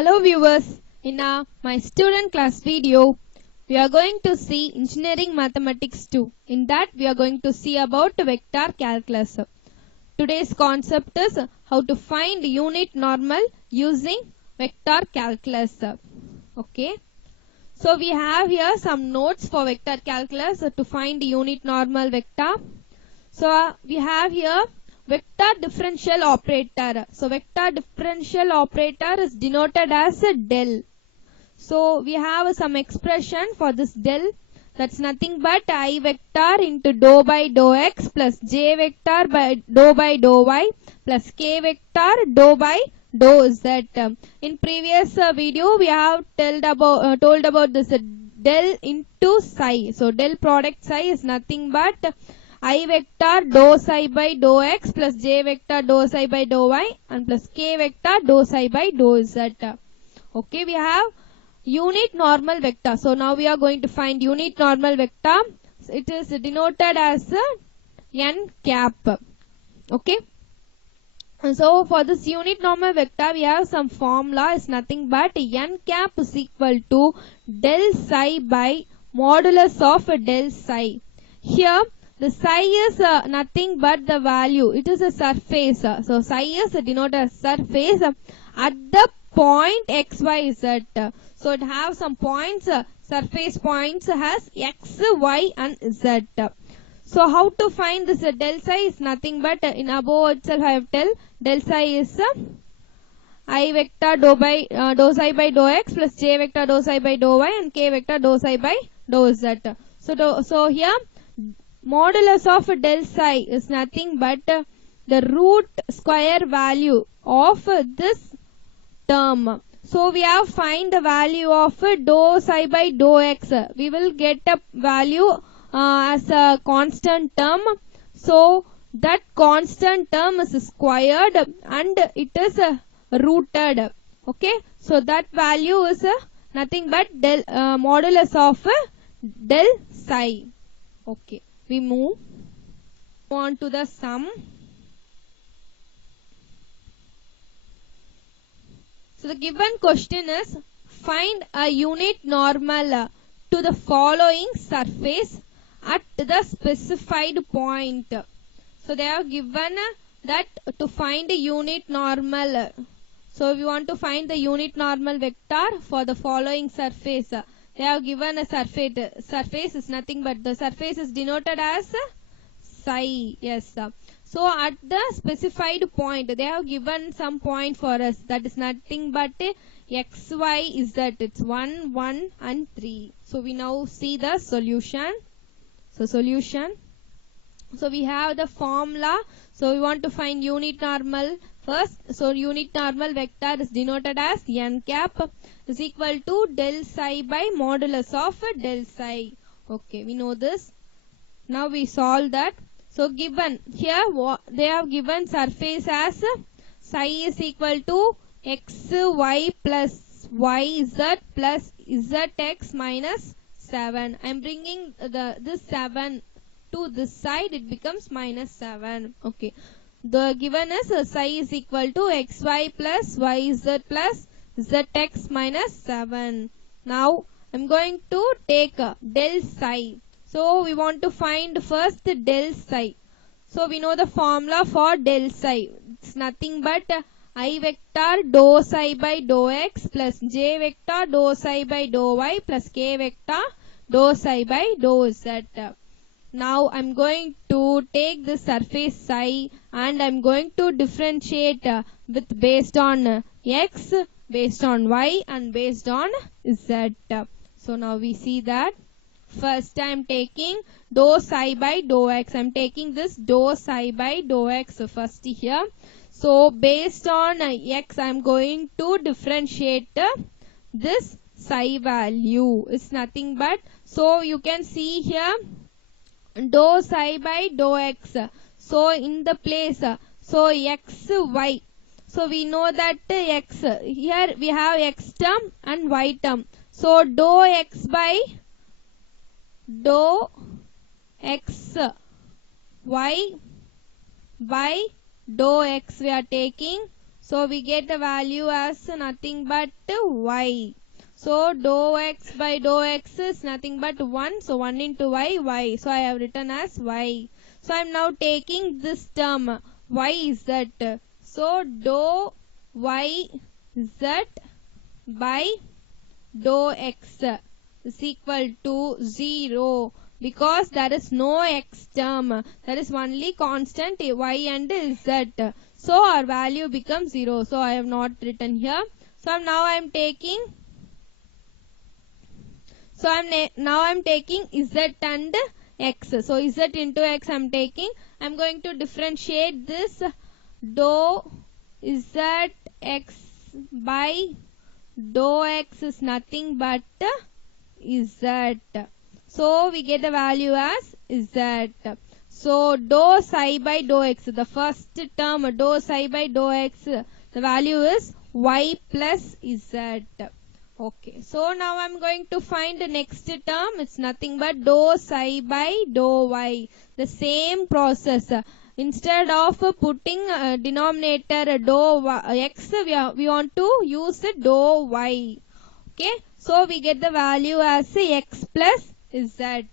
Hello viewers, in my student class video, we are going to see Engineering Mathematics 2. In that, we are going to see about vector calculus. Today's concept is how to find unit normal using vector calculus. Okay. So we have here some notes for vector calculus to find unit normal vector. So we have here vector differential operator. So vector differential operator is denoted as a del. So we have some expression for this del. That's nothing but I vector into dou by dou x plus j vector by dou y plus k vector dou by dou z. In previous video we have told about this del into psi. So del product psi is nothing but I vector dou psi by dou x plus j vector dou psi by dou y and plus k vector dou psi by dou z. Okay, we have unit normal vector. So now we are going to find unit normal vector. It is denoted as n cap. Okay. And so for this unit normal vector we have some formula is nothing but n cap is equal to del psi by modulus of del psi. Here the psi is nothing but the value. It is a surface. So psi is denoted as surface at the point x, y, z. So it have some points, surface points has x, y and z. So how to find this del psi is nothing but in above itself I have tell del psi is I vector dou psi by dou x plus j vector dou psi by dou y and k vector dou psi by dou z. So here modulus of del psi is nothing but the root square value of this term. So we have find the value of dou psi by dou x. We will get a value as a constant term. So that constant term is squared and it is rooted. Okay. So that value is nothing but del modulus of del psi. Okay. We move on to the sum. So the given question is find a unit normal to the following surface at the specified point. So they have given that to find a unit normal. So we want to find the unit normal vector for the following surface. They have given a surface. Surface is nothing but the surface is denoted as psi. Yes. So at the specified point, they have given some point for us. That is nothing but x, y, z. It's 1, 1 and 3. So we now see the solution. So solution. So we have the formula. So we want to find unit normal first. So unit normal vector is denoted as n cap is equal to del psi by modulus of del psi. Okay, we know this. Now we solve that. So given here they have given surface as psi is equal to x, y plus y, z plus zx minus 7. I am bringing this 7 to this side, it becomes minus 7. Okay. The given is psi is equal to xy plus yz plus zx minus 7. Now I am going to take del psi. So we want to find first del psi. So we know the formula for del psi. It's nothing but I vector dou psi by dou x plus j vector dou psi by dou y plus k vector dou psi by dou z. Now I'm going to take the surface psi and I'm going to differentiate with based on x, based on y and based on z. So now we see that. First I am taking dou psi by dou x. I am taking this dou psi by dou x first here. So based on x I am going to differentiate this psi value. It's nothing but, so you can see here dou psi by dou x. So in the place, so x, y. So we know that x, here we have x term and y term. So dou x by dou x y by dou x we are taking. So we get the value as nothing but y. So dou x by dou x is nothing but 1. So 1 into y, y. So I have written as y. So I am now taking this term y z. So dou y z by dou x is equal to 0 because there is no x term. There is only constant y and z. So our value becomes 0. So I have not written here. So now I am taking z and x. So z into x I am taking. I am going to differentiate this dou z x by dou x is nothing but z. So we get the value as z. So dou psi by dou x, the first term dou psi by dou x, the value is y plus z. Okay, so now I am going to find the next term. It's nothing but dou psi by dou y. The same process. Instead of putting denominator dou x, we want to use dou y. Okay, so we get the value as x plus z.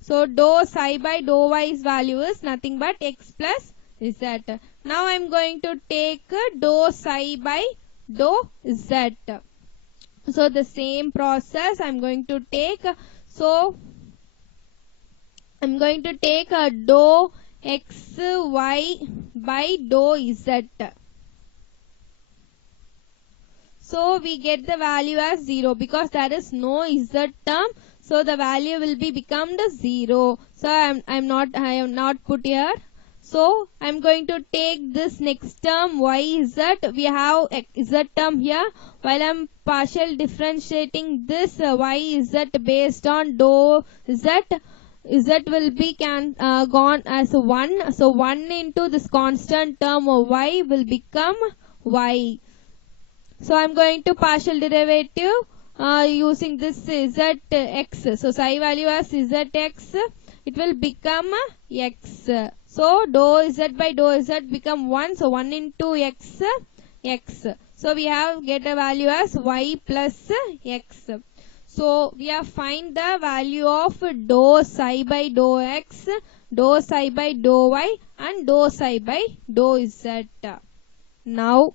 So dou psi by dou y's value is nothing but x plus z. Now I am going to take dou psi by dou z. So the same process I am going to take. So I am going to take dou x y by dou z. So we get the value as 0 because there is no z term. So the value will be become the 0. So I am not put here. So I am going to take this next term y z. We have z term here. While I am partial differentiating this y z based on dou z, z will be gone as 1. So 1 into this constant term of y will become y. So I am going to partial derivative using this zx. So psi value as zx, it will become x. So dou z by dou z become 1. So 1 into x, x. So we have get a value as y plus x. So we have find the value of dou psi by dou x, dou psi by dou y and dou psi by dou z. Now,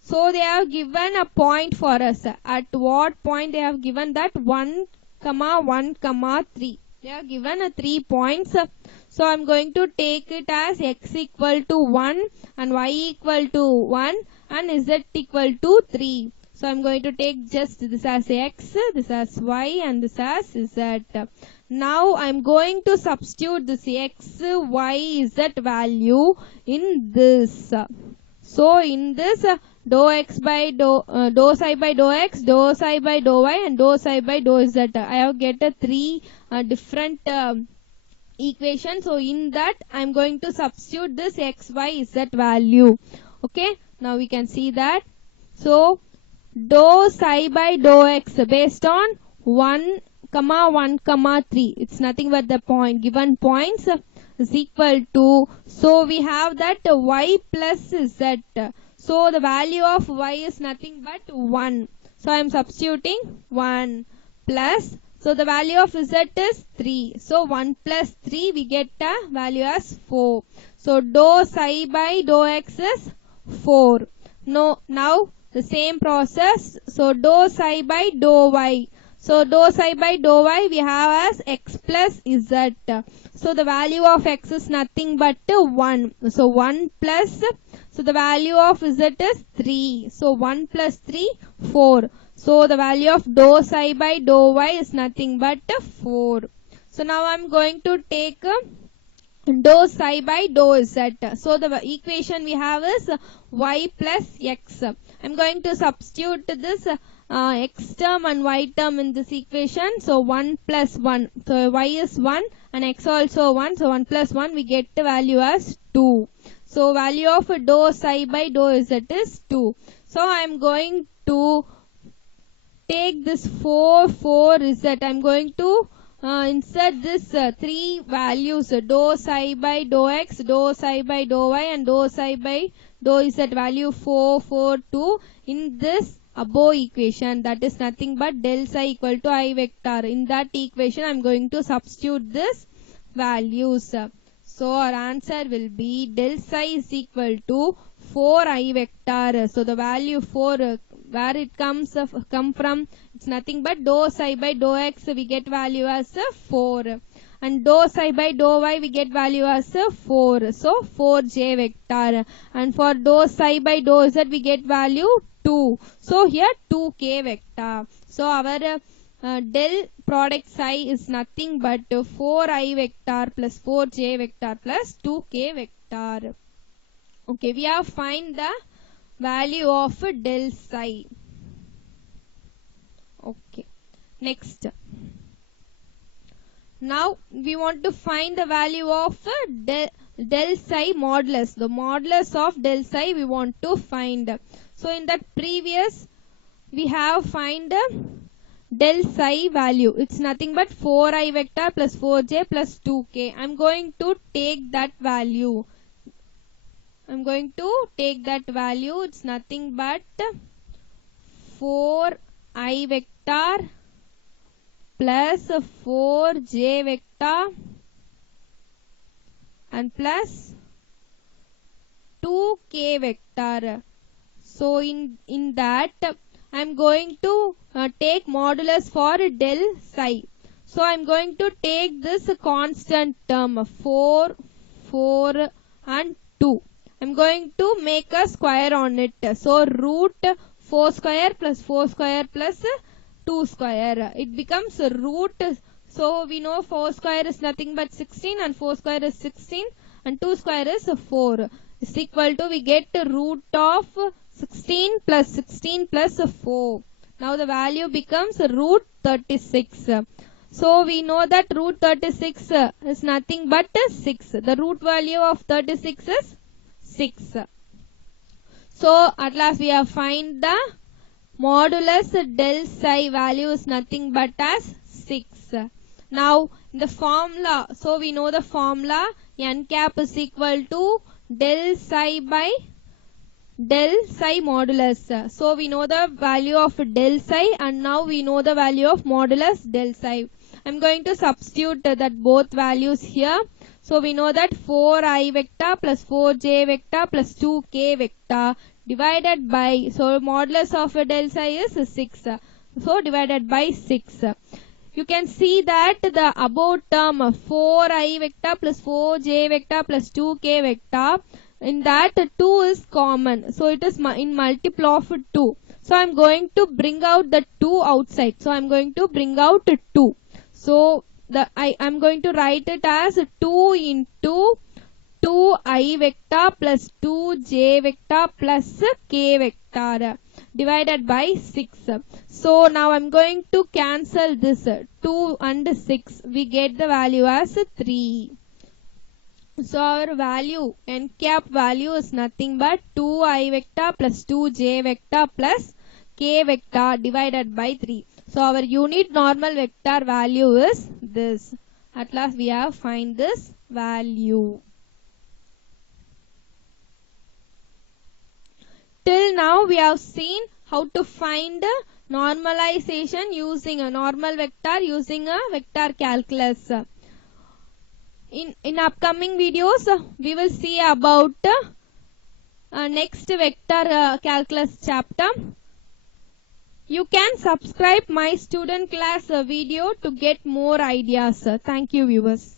so they have given a point for us. At what point they have given that 1, 1, 3. They have given 3 points. So I am going to take it as x equal to 1 and y equal to 1 and z equal to 3. So I am going to take just this as x, this as y and this as z. Now I am going to substitute this x, y, z value in this. So in this dou x by dou psi by dou x, dou psi by dou y and dou psi by dou z. I have get 3 different equations. So in that I am going to substitute this x, y, z value. Okay, now we can see that. So dou psi by dou x based on 1, 1, 3. It's nothing but the point, given points is equal to, so we have that y plus z. So the value of y is nothing but 1. So I am substituting 1 plus, so the value of z is 3. So 1 plus 3 we get a value as 4. So dou psi by dou x is 4. No, now the same process. So dou psi by dou y. So dou psi by dou y we have as x plus z. So the value of x is nothing but 1. So 1 plus, so the value of z is 3. So 1 plus 3, 4. So the value of dou psi by dou y is nothing but 4. So now I am going to take dou psi by dou z. So the equation we have is y plus x. I am going to substitute this x term and y term in this equation. So 1 plus 1. So y is 1 and x also 1. So 1 plus 1 we get the value as 2. So value of dou psi by dou z is 2. So I am going to take this 4, 4 z. I am going to insert this three values, dou psi by dou x, dou psi by dou y, and dou psi by dou z, value 4, 4, 2 in this above equation, that is nothing but del psi equal to I vector. In that equation I am going to substitute this values. So our answer will be del psi is equal to 4I vector. So the value 4 where it come from, it's nothing but dou psi by dou x, we get value as 4, and dou psi by dou y we get value as 4, so 4j vector, and for dou psi by dou z we get value 2, so here 2k vector. So our del product psi is nothing but 4I vector plus 4j vector plus 2k vector. Okay, we have find the value of del psi. Okay, next. Now we want to find the value of del psi modulus. The modulus of del psi we want to find. So in that previous we have find del psi value. It's nothing but 4I vector plus 4j plus 2k. I'm going to take that value. It's nothing but 4I vector plus 4j vector and plus 2k vector. So in that I am going to take modulus for del psi. So I am going to take this constant term 4, 4 and 2. I am going to make a square on it. So root 4 square plus 4 square plus 2 square. It becomes root. So we know 4 square is nothing but 16 and 4 square is 16 and 2 square is 4. Is equal to, we get root of 16 plus 4. Now the value becomes root 36. So we know that root 36 is nothing but 6. The root value of 36 is 6. So at last we have find the modulus del psi value is nothing but as 6. Now in the formula, so we know the formula n cap is equal to del psi by del psi modulus. So we know the value of del psi and now we know the value of modulus del psi. I am going to substitute that both values here. So we know that 4I vector plus 4j vector plus 2k vector divided by, so modulus of del psi is 6. So divided by 6. You can see that the above term 4I vector plus 4j vector plus 2k vector, in that 2 is common. So it is in multiple of 2. So I am going to bring out the 2 outside. So I am going to bring out 2. So I am going to write it as 2 into 2I vector plus 2j vector plus k vector divided by 6. So now I am going to cancel this 2 and 6. We get the value as 3. So our value, n cap value is nothing but 2I vector plus 2j vector plus k vector divided by 3. So our unit normal vector value is this. At last we have find this value. Till now we have seen how to find normalization using a normal vector using a vector calculus. In upcoming videos we will see about next vector calculus chapter. You can subscribe my student class video to get more ideas. Thank you, viewers.